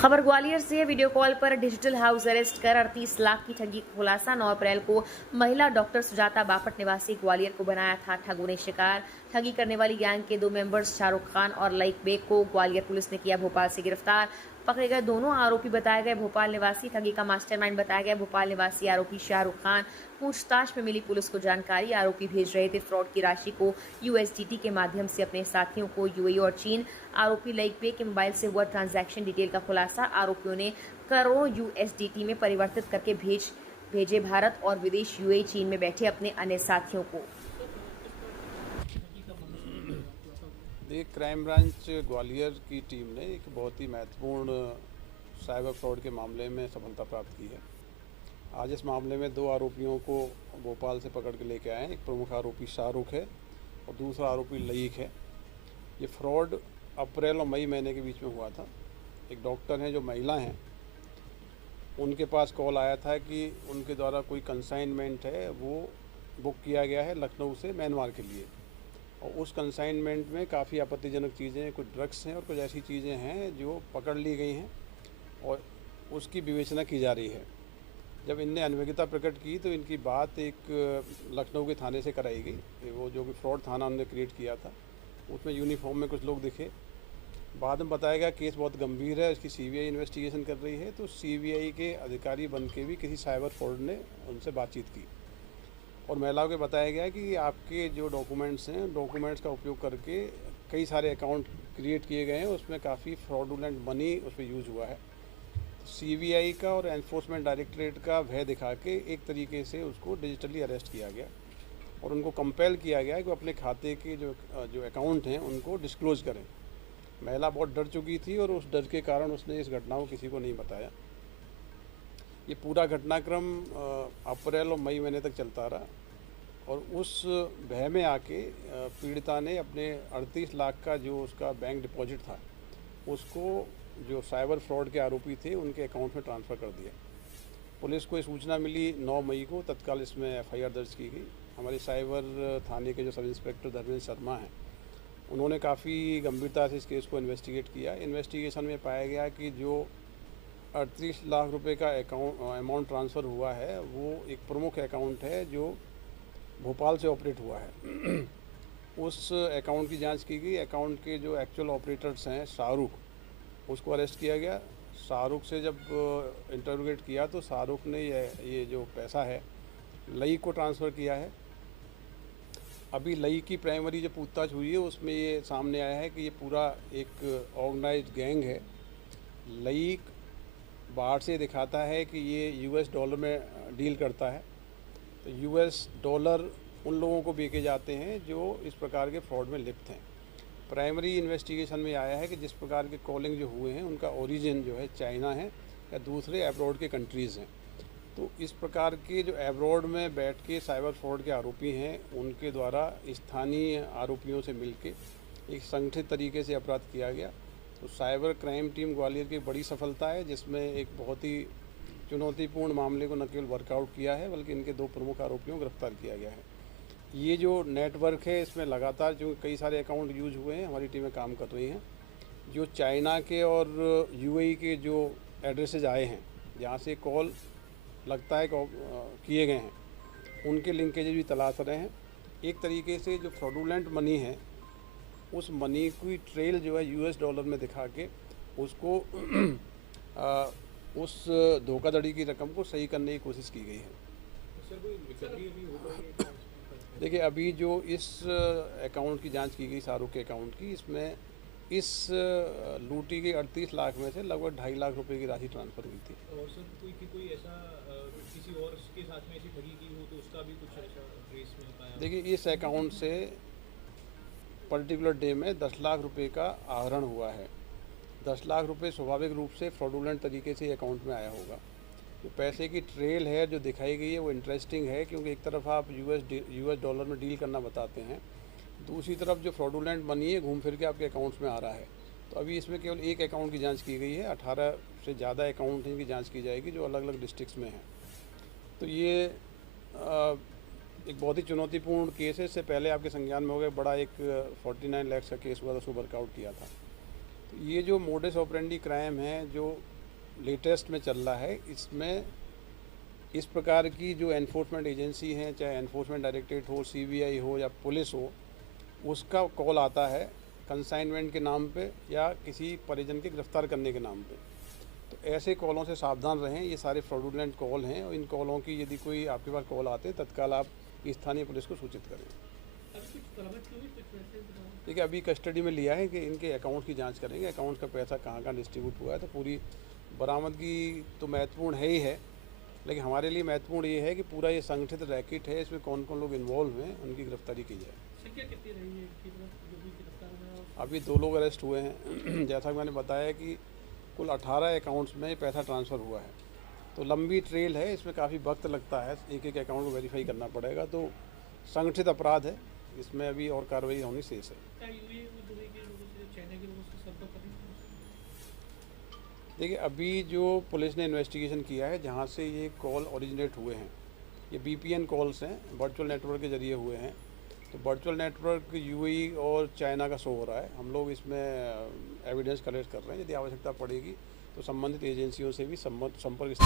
खबर ग्वालियर से। Video call पर डिजिटल हाउस अरेस्ट कर 38 लाख की ठगी का खुलासा। 9 अप्रैल को महिला डॉक्टर सुजाता बापट निवासी ग्वालियर को बनाया था ठगों ने शिकार। ठगी करने वाली गैंग के 2 मेंबर्स शाहरुख खान और लईक बेग को ग्वालियर पुलिस ने किया भोपाल से गिरफ्तार। पकड़े गए दोनों आरोपी बताए गए भोपाल निवासी। ठगी का मास्टरमाइंड बताया गया भोपाल निवासी आरोपी शाहरुख खान। पूछताछ में मिली पुलिस को जानकारी, आरोपी भेज रहे थे फ्रॉड की राशि को यूएसडीटी के माध्यम से अपने साथियों को यूएई और चीन। आरोपी लईक बेग के मोबाइल से हुआ ट्रांजैक्शन डिटेल का खुलासा। आरोपियों ने करोड़ों यूएसडीटी में परिवर्तित करके भेजे भारत और विदेश यूएई चीन में बैठे अपने अन्य साथियों को। देखिए, क्राइम ब्रांच ग्वालियर की टीम ने एक बहुत ही महत्वपूर्ण साइबर फ्रॉड के मामले में सफलता प्राप्त की है। आज इस मामले में 2 आरोपियों को भोपाल से पकड़ के लेके आए हैं। एक प्रमुख आरोपी शाहरुख है और दूसरा आरोपी लईक है। ये फ्रॉड अप्रैल और मई महीने के बीच में हुआ था। एक डॉक्टर हैं जो महिला हैं, उनके पास कॉल आया था कि उनके द्वारा कोई कंसाइनमेंट है वो बुक किया गया है लखनऊ से म्यांमार के लिए, और उस कंसाइनमेंट में काफ़ी आपत्तिजनक चीज़ें, कुछ ड्रग्स हैं और कुछ ऐसी चीज़ें हैं जो पकड़ ली गई हैं और उसकी विवेचना की जा रही है। जब इनने अनभिज्ञता प्रकट की तो इनकी बात एक लखनऊ के थाने से कराई गई। वो जो कि फ्रॉड थाना हमने क्रिएट किया था, उसमें यूनिफॉर्म में कुछ लोग दिखे। बाद में बताया गया केस बहुत गंभीर है, इसकी सीबीआई इन्वेस्टिगेशन कर रही है। तो सीबीआई के अधिकारी बन के भी किसी साइबर फ्रॉड ने उनसे बातचीत की और महिलाओं को बताया गया कि आपके जो डॉक्यूमेंट्स हैं, डॉक्यूमेंट्स का उपयोग करके कई सारे अकाउंट क्रिएट किए गए हैं, उसमें काफ़ी फ्रॉडुलेंट मनी उस पर यूज़ हुआ है। सीबीआई का और एनफोर्समेंट डायरेक्टरेट का भय दिखा के एक तरीके से उसको डिजिटली अरेस्ट किया गया और उनको कंपेल किया गया कि अपने खाते के जो अकाउंट हैं उनको डिस्क्लोज़ करें। महिला बहुत डर चुकी थी और उस डर के कारण उसने इस घटना को किसी को नहीं बताया। ये पूरा घटनाक्रम अप्रैल और मई महीने तक चलता रहा और उस भय में आके पीड़िता ने अपने 38 लाख का जो उसका बैंक डिपॉजिट था उसको जो साइबर फ्रॉड के आरोपी थे उनके अकाउंट में ट्रांसफ़र कर दिया। पुलिस को ये सूचना मिली 9 मई को, तत्काल इसमें एफआईआर दर्ज की गई। हमारे साइबर थाने के जो सब इंस्पेक्टर धर्मेंद्र शर्मा हैं, उन्होंने काफ़ी गंभीरता से इस केस को इन्वेस्टिगेट किया। इन्वेस्टिगेशन में पाया गया कि जो 38 लाख रुपए का अमाउंट ट्रांसफ़र हुआ है वो एक प्रमुख अकाउंट है जो भोपाल से ऑपरेट हुआ है। उस अकाउंट की जांच की गई। अकाउंट के जो एक्चुअल ऑपरेटर्स हैं शाहरुख, उसको अरेस्ट किया गया। शाहरुख से जब इंटरोगेट किया तो शाहरुख ने ये जो पैसा है लईक को ट्रांसफ़र किया है। अभी लईक की प्राइमरी जो पूछताछ हुई है उसमें ये सामने आया है कि ये पूरा एक ऑर्गेनाइज्ड गैंग है। लईक बाहर से दिखाता है कि ये यूएस डॉलर में डील करता है, तो यूएस डॉलर उन लोगों को बेचे जाते हैं जो इस प्रकार के फ्रॉड में लिप्त हैं। प्राइमरी इन्वेस्टिगेशन में आया है कि जिस प्रकार के कॉलिंग जो हुए हैं उनका ओरिजिन जो है चाइना है या दूसरे एब्रॉड के कंट्रीज़ हैं। तो इस प्रकार के जो एब्रॉड में बैठ के साइबर फ्रॉड के आरोपी हैं उनके द्वारा स्थानीय आरोपियों से मिलके एक संगठित तरीके से अपराध किया गया। तो साइबर क्राइम टीम ग्वालियर की बड़ी सफलता है, जिसमें एक बहुत ही चुनौतीपूर्ण मामले को न केवल वर्कआउट किया है बल्कि इनके 2 प्रमुख आरोपियों को गिरफ्तार किया गया है। ये जो नेटवर्क है इसमें लगातार जो कई सारे अकाउंट यूज हुए हैं, हमारी टीमें काम कर रही हैं। जो चाइना के और यूएई के जो एड्रेसेज आए हैं जहाँ से कॉल लगता है किए गए हैं, उनके लिंकेज भी तलाश रहे हैं। एक तरीके से जो फ्रॉडुलेंट मनी है उस मनी की ट्रेल जो है यूएस डॉलर में दिखा के उसको उस धोखाधड़ी की रकम को सही करने की कोशिश की गई है। देखिए, अभी जो इस अकाउंट की जांच की गई शाहरुख के अकाउंट की, इसमें इस लूटी गई 38 लाख में से लगभग 2.5 लाख रुपए की राशि ट्रांसफ़र हुई थी। और सर कोई ऐसा किसी और के साथ में ऐसी ठगी की हो तो उसका भी कुछ ऐसा ट्रेस में पाया? देखिए, इस अकाउंट से पर्टिकुलर डे में 10 लाख रुपए का आहरण हुआ है। 10 लाख रुपए स्वाभाविक रूप से फ्रॉडुलेंट तरीके से अकाउंट में आया होगा। जो पैसे की ट्रेल है जो दिखाई गई है वो इंटरेस्टिंग है, क्योंकि एक तरफ आप यूएस डॉलर में डील करना बताते हैं, दूसरी तरफ जो फ्रॉडुलेंट मनी है घूम फिर के आपके अकाउंट्स में आ रहा है। तो अभी इसमें केवल एक अकाउंट की जांच की गई है, 18 से ज़्यादा अकाउंट की जांच की जाएगी जो अलग अलग डिस्ट्रिक्ट्स में हैं। तो ये एक बहुत ही चुनौतीपूर्ण केस है। इससे पहले आपके संज्ञान में हो गया बड़ा एक 49 लाख का केस हुआ था, उसको वर्कआउट किया था। तो ये जो मोडस ऑपरेंडी क्राइम है जो लेटेस्ट में चल रहा है, इसमें इस प्रकार की जो एनफोर्समेंट एजेंसी हैं, चाहे एनफोर्समेंट डायरेक्टरेट हो, सीबीआई हो या पुलिस हो, उसका कॉल आता है कंसाइनमेंट के नाम पे या किसी परिजन के गिरफ्तार करने के नाम पे। तो ऐसे कॉलों से सावधान रहें, ये सारे फ्रॉडुलेंट कॉल हैं और इन कॉलों की यदि कोई आपके पास कॉल आते हैं तत्काल आप स्थानीय पुलिस को सूचित करें। देखिए, अभी कस्टडी में लिया है कि इनके अकाउंट की जांच करेंगे, अकाउंट का पैसा कहाँ कहाँ डिस्ट्रीब्यूट हुआ है। तो पूरी बरामदगी तो महत्वपूर्ण है ही है, लेकिन हमारे लिए महत्वपूर्ण ये है कि पूरा ये संगठित रैकेट है, इसमें कौन कौन लोग इन्वॉल्व हैं, उनकी गिरफ्तारी की जाए। अभी 2 लोग अरेस्ट हुए हैं। जैसा कि मैंने बताया कि कुल 18 अकाउंट्स में पैसा ट्रांसफ़र हुआ है, तो लंबी ट्रेल है, इसमें काफ़ी वक्त लगता है, एक एक अकाउंट को वेरीफाई करना पड़ेगा। तो संगठित अपराध है, इसमें अभी और कार्रवाई होनी शेष है। देखिए, अभी जो पुलिस ने इन्वेस्टिगेशन किया है, जहाँ से ये कॉल ओरिजिनेट हुए हैं, ये बीपीएन कॉल्स हैं, वर्चुअल नेटवर्क के ज़रिए हुए हैं। तो वर्चुअल नेटवर्क यूएई और चाइना का शो हो रहा है। हम लोग इसमें एविडेंस कलेक्ट कर रहे हैं, यदि आवश्यकता पड़ेगी तो संबंधित एजेंसियों से भी संपर्क